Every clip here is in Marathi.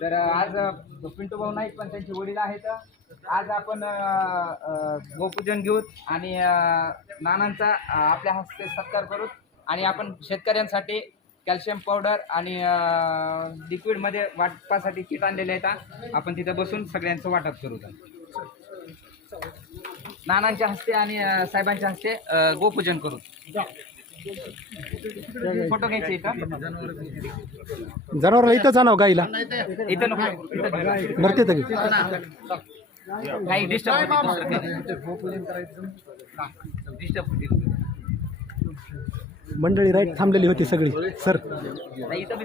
तर आज पिंटू भाऊ नाईक पण त्यांचे वडील आहेत. आज आपण गोपूजन घेऊ आणि नानांचा आपल्या हस्ते सत्कार करू आणि आपण शेतकऱ्यांसाठी कॅल्शियम पावडर आणि लिक्विडमध्ये वाटपासाठी किट आणलेले आहेत. आपण तिथं बसून सगळ्यांचं वाटप करू नानांच्या हस्ते आणि साहेबांच्या हस्ते गोपूजन करू. फोटो घ्यायचे जनावरला इथं जाणव गाईला. इथं नको. की. काही डिस्टर्ब डिस्टर्ब होतील. मंडळी राईट थांबलेली होती सगळी. सर. नाही इथं बी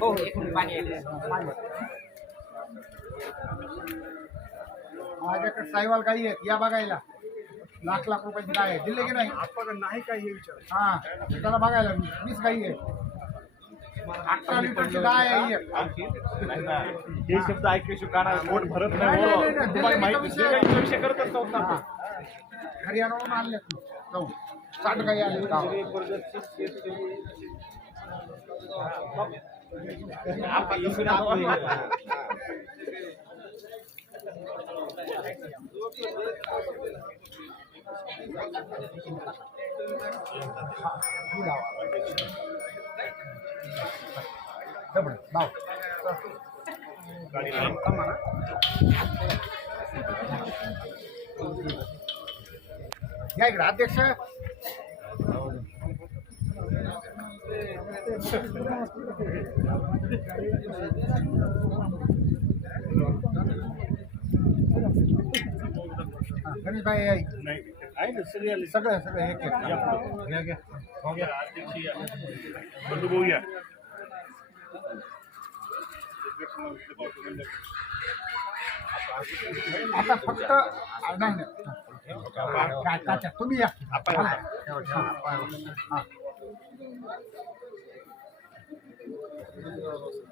हो एक मिनिट पाणी आहे माझ्याकडे साईवाल गाई आहेत या बघायला. लाख लाख रुपयाची गाय आहे. दिले की नाही? आपण नाही काय हे विचार हा त्याला बघायला वीस गाई आहे अठरा लिटरची गाय आहे ही एक. हे शब्द ऐकल्याशिवाय काना पोट भरत नाही, नाही नाही, नाही, हो. तुम्हाला माहिती विषय- हा. आपण. हरियाणावरून जाऊन साठ गाई आले आपण इकडे आपण हे- या इकडे अध्यक्ष गणेश भाई आहे ना सगळी सगळं एक घ्या घ्या. हो घ्या. या बंधू भाऊ या आता फक्त नाही तुम्ही या. आपण-